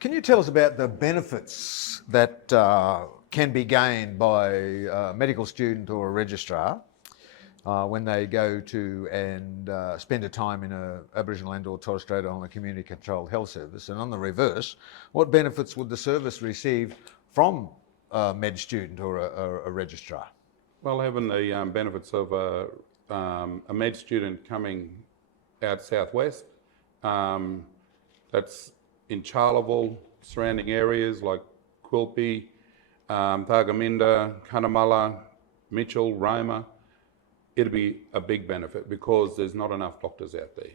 Can you tell us about the benefits that can be gained by a medical student or a registrar when they go to and spend a time in an Aboriginal and or Torres Strait Islander community controlled health service? And on the reverse, what benefits would the service receive from a med student or a registrar? Well, having the benefits of a med student coming out southwest, that's in Charleville, surrounding areas like Quilpie, Thargomindah, Cunnamulla, Mitchell, Roma, it'd be a big benefit because there's not enough doctors out there.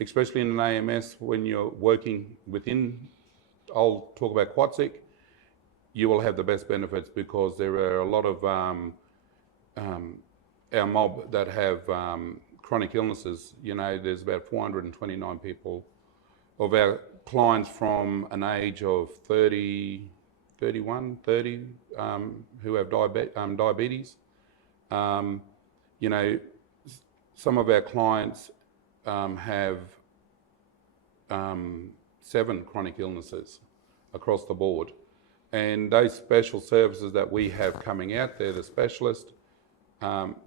Especially in an AMS, when you're working within, I'll talk about Quatsic, you will have the best benefits because there are a lot of our mob that have chronic illnesses. You know, there's about 429 people of our clients from an age of 30, 31, 30 who have diabetes. You know, some of our clients have 7 chronic illnesses across the board. And those special services that we have coming out there, the specialist,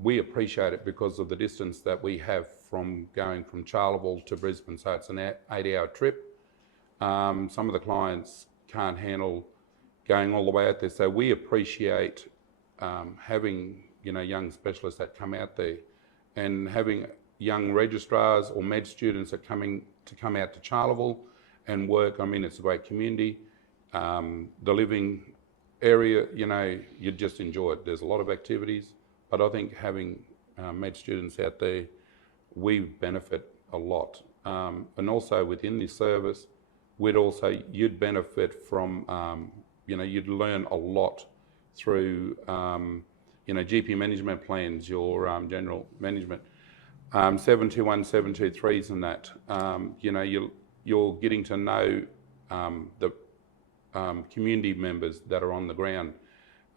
we appreciate it because of the distance that we have from going from Charleville to Brisbane. So it's an 8-hour trip. Some of the clients can't handle going all the way out there. So we appreciate having, you know, young specialists that come out there and having young registrars or med students that come out to Charleville and work. I mean, it's a great community. The living area, you know, you just enjoy it. There's a lot of activities, but I think having med students out there, we benefit a lot. And also within this service, you'd benefit from, you know, you'd learn a lot through, you know, GP management plans, your general management, 721, 723s and that. You know, you're getting to know the community members that are on the ground.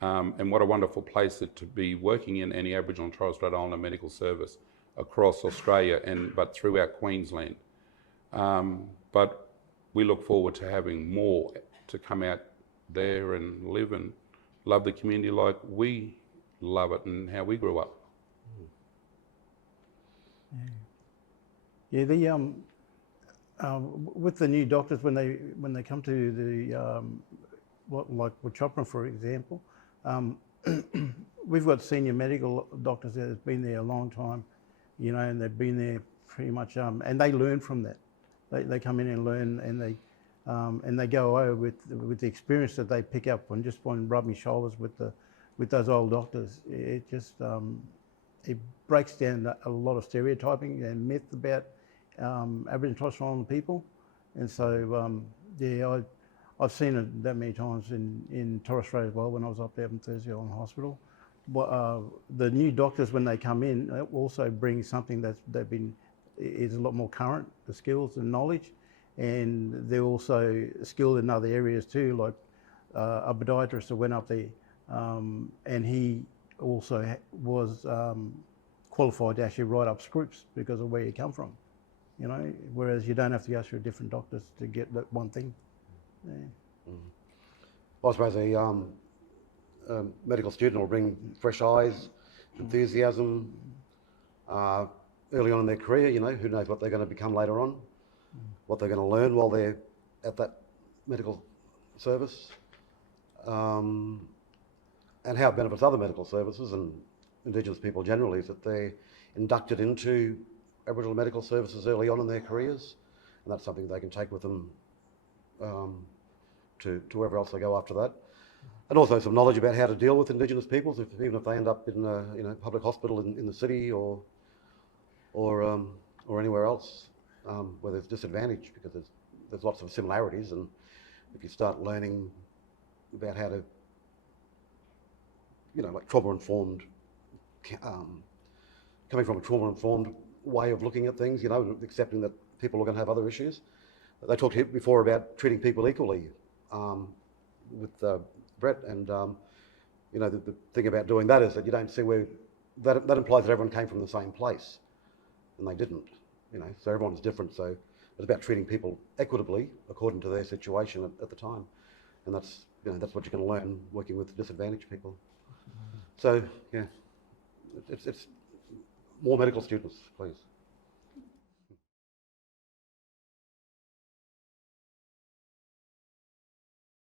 And what a wonderful place to be working in any Aboriginal and Torres Strait Islander medical service across Australia but throughout Queensland. But we look forward to having more to come out there and live and love the community like we love it and how we grew up. Yeah, with the new doctors when they come to the like Chopra, for example, we've got senior medical doctors that have been there a long time, you know, and they've been there pretty much, and they learn from that. They come in and learn, and they go away with the experience that they pick up on just on rubbing shoulders with those old doctors. It just it breaks down a lot of stereotyping and myth about Aboriginal and Torres Strait Islander people, and so yeah, I've seen it that many times in Torres Strait as well when I was up there in Thursday Island Hospital. But the new doctors, when they come in, also bring something is a lot more current, the skills and knowledge, and they're also skilled in other areas too, like a podiatrist that went up there, and he also was qualified to actually write up scripts because of where you come from, you know, whereas you don't have to go through different doctors to get that one thing. Yeah. I suppose a medical student will bring fresh eyes, enthusiasm, early on in their career, you know, who knows what they're going to become later on, what they're going to learn while they're at that medical service, and how it benefits other medical services and Indigenous people generally is that they're inducted into Aboriginal medical services early on in their careers, and that's something they can take with them to wherever else they go after that. And also some knowledge about how to deal with Indigenous peoples, even if they end up in a public hospital in the city or anywhere else where there's disadvantage, because there's lots of similarities, and if you start learning about how to, you know, like trauma-informed, coming from a trauma-informed way of looking at things, you know, accepting that people are going to have other issues. They talked before about treating people equally with Brett, and you know, the thing about doing that is that you don't see where that implies that everyone came from the same place, and they didn't, you know, so everyone's different. So It's about treating people equitably according to their situation at the time, and that's that's what you're going to learn working with disadvantaged people. So yeah, it's more medical students, please.